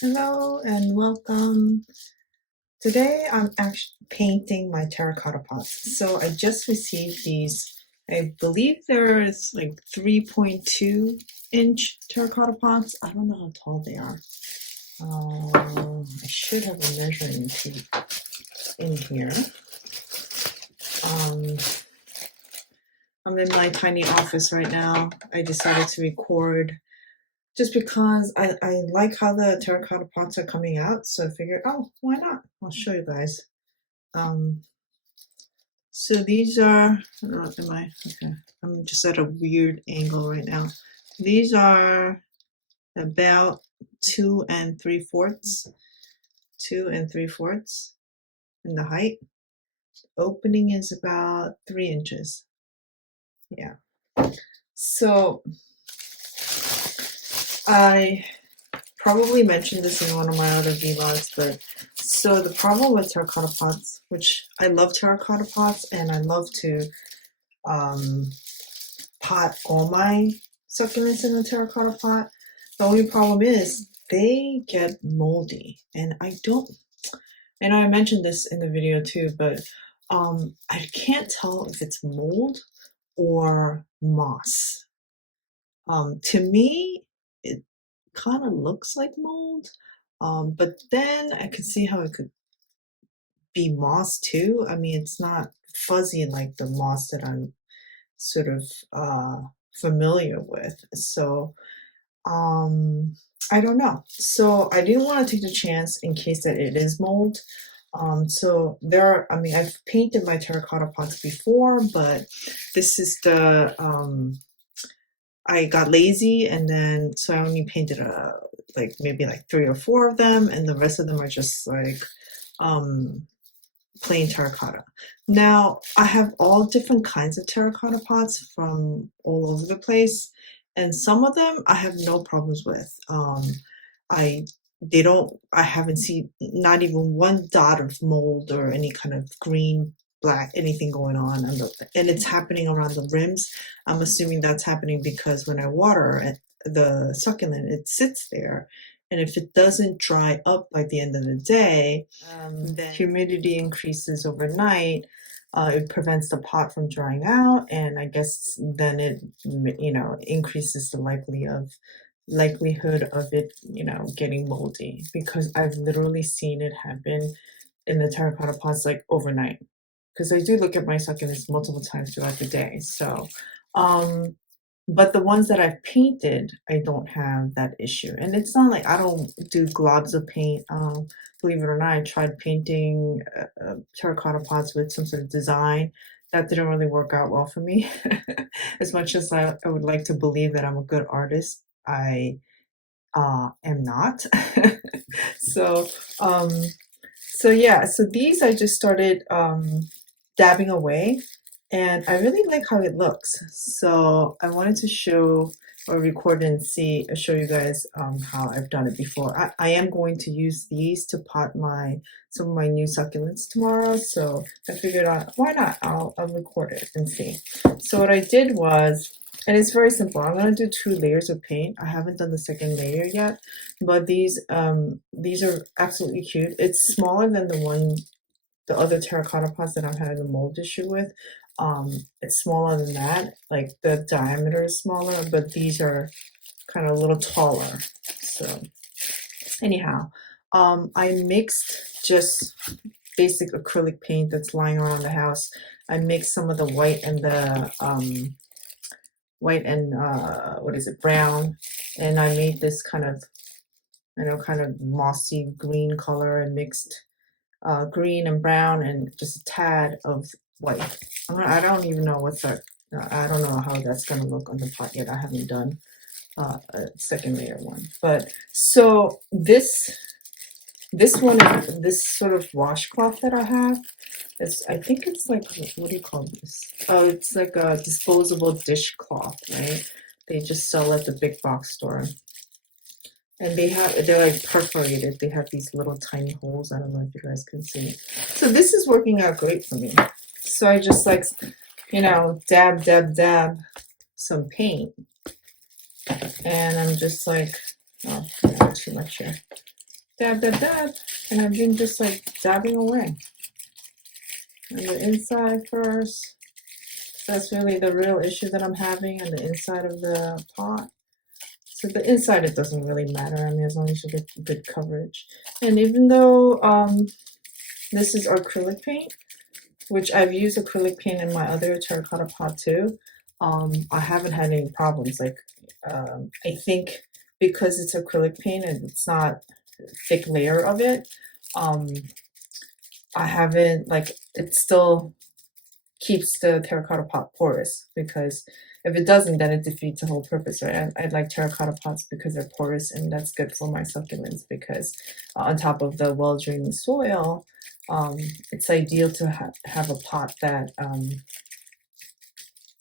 Hello and welcome. Today I'm actually painting my terracotta pots. So I just received these, I believe there's like 3.2-inch terracotta pots. I don't know how tall they are. I should have a measuring tape in here. I'm in my tiny office right now. I decided to record just because I like how the terracotta pots are coming out. So I figured, oh, why not? I'll show you guys. So these are, I don't know, am I, okay, I'm just at a weird angle right now. These are about 2 3/4 in the height. Opening is about 3 inches. Yeah. So I probably mentioned this in one of my other vlogs, but so the problem with terracotta pots, which I love terracotta pots and I love to pot all my succulents in a terracotta pot. The only problem is they get moldy, and I don't. And I mentioned this in the video too, but I can't tell if it's mold or moss. To me, it kind of looks like mold, but then I could see how it could be moss too. I mean, it's not fuzzy like the moss that I'm sort of familiar with. So I don't know. So I didn't want to take the chance in case that it is mold. So there are, I mean, I've painted my terracotta pots before, but this is the, I got lazy and then, so I only painted like maybe like 3 or 4 of them, and the rest of them are just like, plain terracotta. Now, I have all different kinds of terracotta pots from all over the place, and some of them I have no problems with. I haven't seen not even one dot of mold or any kind of green, black, anything going on, and it's happening around the rims. I'm assuming that's happening because when I water the succulent, it sits there. And if it doesn't dry up by the end of the day, then humidity increases overnight. It prevents the pot from drying out, and I guess then it, increases the likelihood of it, getting moldy. Because I've literally seen it happen in the terracotta pots like overnight. Because I do look at my succulents multiple times throughout the day. So, but the ones that I've painted, I don't have that issue. And it's not like I don't do globs of paint. Believe it or not, I tried painting terracotta pots with some sort of design. That didn't really work out well for me. As much as I would like to believe that I'm a good artist, I am not. So, yeah, so these I just started dabbing away. And I really like how it looks. So I wanted to show or record and show you guys how I've done it before. I am going to use these to pot some of my new succulents tomorrow. So I figured out, why not? I'll record it and see. So what I did was, and it's very simple. I'm going to do 2 layers of paint. I haven't done the second layer yet, but these are absolutely cute. It's smaller than the other terracotta pots that I'm having a mold issue with. It's smaller than that, like the diameter is smaller, but these are kind of a little taller. So anyhow, I mixed just basic acrylic paint that's lying around the house. I mixed some of the white and the what is it, brown, and I made this kind of, kind of mossy green color, and mixed green and brown and just a tad of white. I don't even know what's that. I don't know how that's going to look on the pot yet. I haven't done a second layer one. But so this one, this sort of washcloth that I have, I think it's like, what do you call this? Oh, it's like a disposable dishcloth, right? They just sell at the big box store. And they're like perforated. They have these little tiny holes. I don't know if you guys can see. So this is working out great for me. So I just like, dab some paint. And I'm just like, oh, not too much here. dab, dab, dab, and I've been just like dabbing away on the inside first. That's really the real issue that I'm having on the inside of the pot. So the inside, it doesn't really matter. I mean, as long as you get good coverage. And even though this is acrylic paint, which I've used acrylic paint in my other terracotta pot too, I haven't had any problems. Like, I think because it's acrylic paint and it's not a thick layer of it, I haven't, like, it still keeps the terracotta pot porous, because if it doesn't, then it defeats the whole purpose, right? I like terracotta pots because they're porous, and that's good for my succulents, because on top of the well-draining soil, it's ideal to have a pot that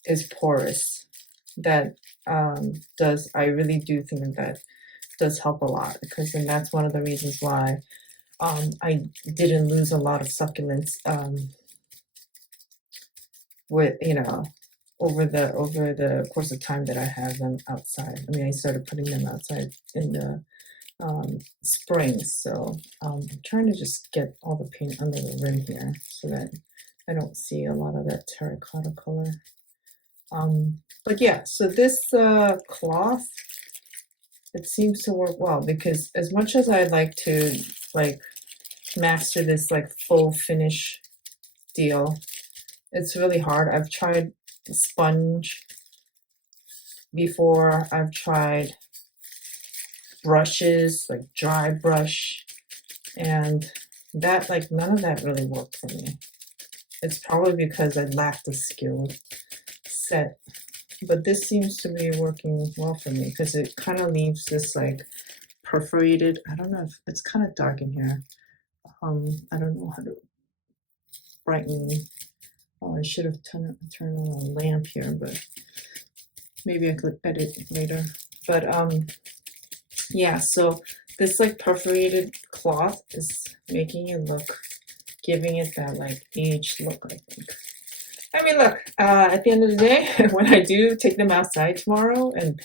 is porous. That does, I really do think that does help a lot, because then that's one of the reasons why I didn't lose a lot of succulents with, you know, over the course of time that I have them outside. I mean, I started putting them outside in the spring, so I'm trying to just get all the paint under the rim here so that I don't see a lot of that terracotta color. But yeah, so this cloth, it seems to work well, because as much as I'd like to like master this like full finish deal, it's really hard. I've tried sponge before. I've tried brushes, like dry brush, and that, like, none of that really worked for me. It's probably because I lack the skill set, but this seems to be working well for me, because it kind of leaves this like perforated, I don't know if it's kind of dark in here. I don't know how to brighten. Oh, I should have turned on a lamp here, but maybe I could edit later. But yeah, so this like perforated cloth is making it look, giving it that like aged look, I think. I mean, look, at the end of the day, when I do take them outside tomorrow and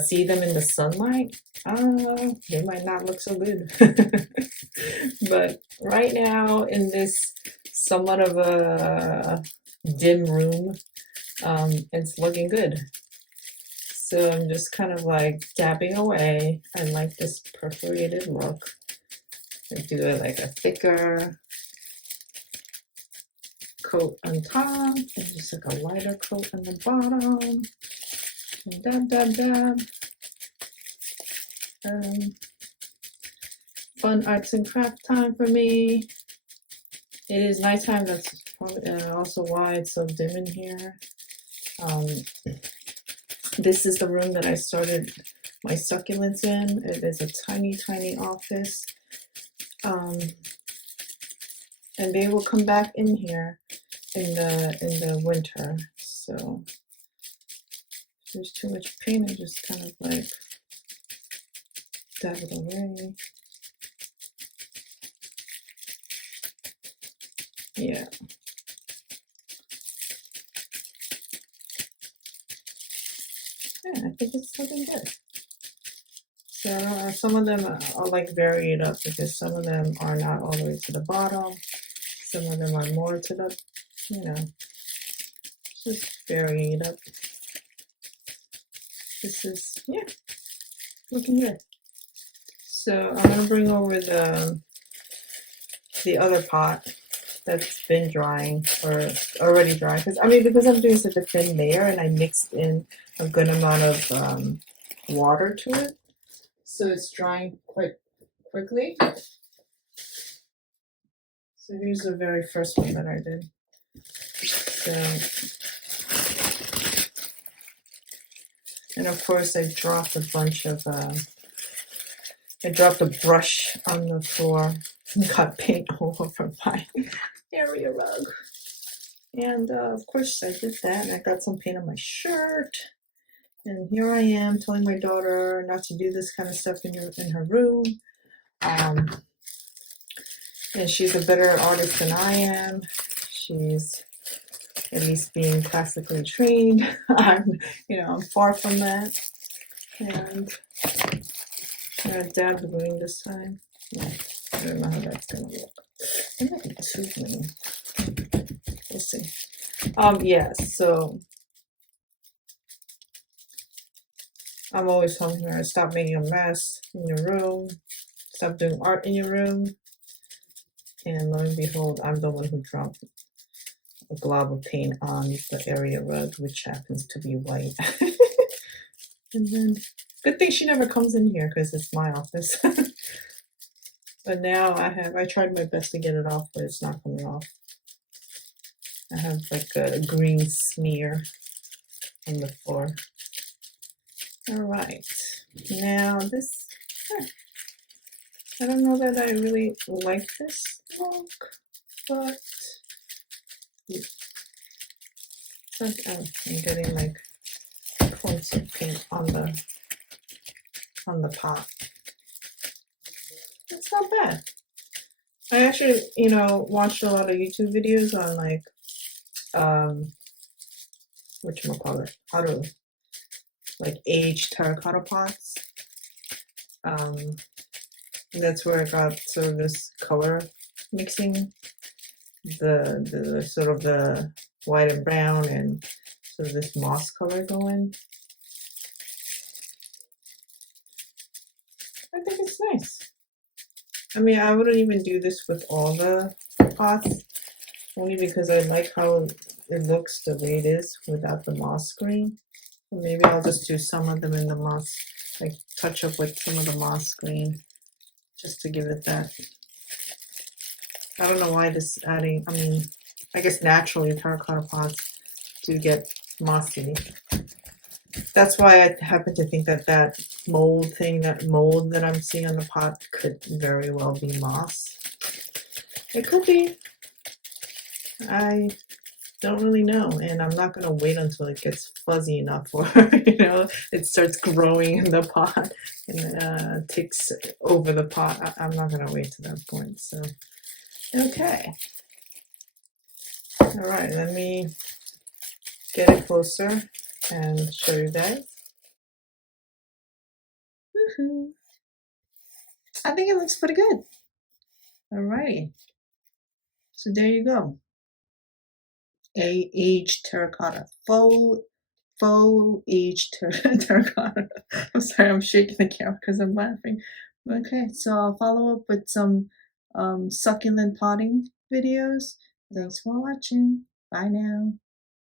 see them in the sunlight, they might not look so good. But right now, in this somewhat of a dim room, it's looking good. So I'm just kind of like dabbing away. I like this perforated look. I do it like a thicker coat on top, and just like a lighter coat on the bottom. And dab, dab, dab. Fun arts and craft time for me. It is nighttime. That's probably also why it's so dim in here. This is the room that I started my succulents in. It is a tiny, tiny office. And they will come back in here in the winter. So if there's too much paint, I just kind of like dab it away. Yeah. Yeah, I think it's looking good. So some of them I'll like vary it up, because some of them are not all the way to the bottom. Some of them are more to the, you know, just vary it up. This is, yeah, looking good. So I'm gonna bring over the other pot that's been drying, or already dry, because I mean, because I'm doing such a thin layer and I mixed in a good amount of water to it, so it's drying quite quickly. So here's the very first one that I did. So, and of course I dropped a bunch of I dropped a brush on the floor and got paint all over my area rug. And of course I did that, and I got some paint on my shirt. And here I am telling my daughter not to do this kind of stuff in her room. And she's a better artist than I am. She's at least being classically trained. I'm far from that. And I'm gonna dab the green this time. No, I don't know how that's gonna look. It might be too green. We'll see. Yes, so I'm always telling her, stop making a mess in your room, stop doing art in your room. And lo and behold, I'm the one who dropped a glob of paint on the area rug, which happens to be white. And then, good thing she never comes in here because it's my office. But now I tried my best to get it off, but it's not coming off. I have like a green smear on the floor. All right, now this, I don't know that I really like this look, but I'm getting like points of paint on the pot. It's not bad. I actually, watched a lot of YouTube videos on like, whatchamacallit, how to like age terracotta pots. That's where I got sort of this color mixing, the sort of the white and brown and sort of this moss color going. I think it's nice. I mean, I wouldn't even do this with all the pots, only because I like how it looks the way it is without the moss green. Maybe I'll just do some of them in the moss, like touch up with some of the moss green, just to give it that. I don't know why this adding, I mean, I guess naturally terracotta pots do get mossy. That's why I happen to think that that mold that I'm seeing on the pot could very well be moss. It could be. I don't really know, and I'm not gonna wait until it gets fuzzy enough or it starts growing in the pot and takes over the pot. I'm not gonna wait to that point. So okay, all right, let me get it closer and show you guys. Woohoo! I think it looks pretty good. Alrighty, so there you go. Aged terracotta, faux aged terracotta. I'm sorry, I'm shaking the camera because I'm laughing. Okay, so I'll follow up with some succulent potting videos. Thanks for watching. Bye now.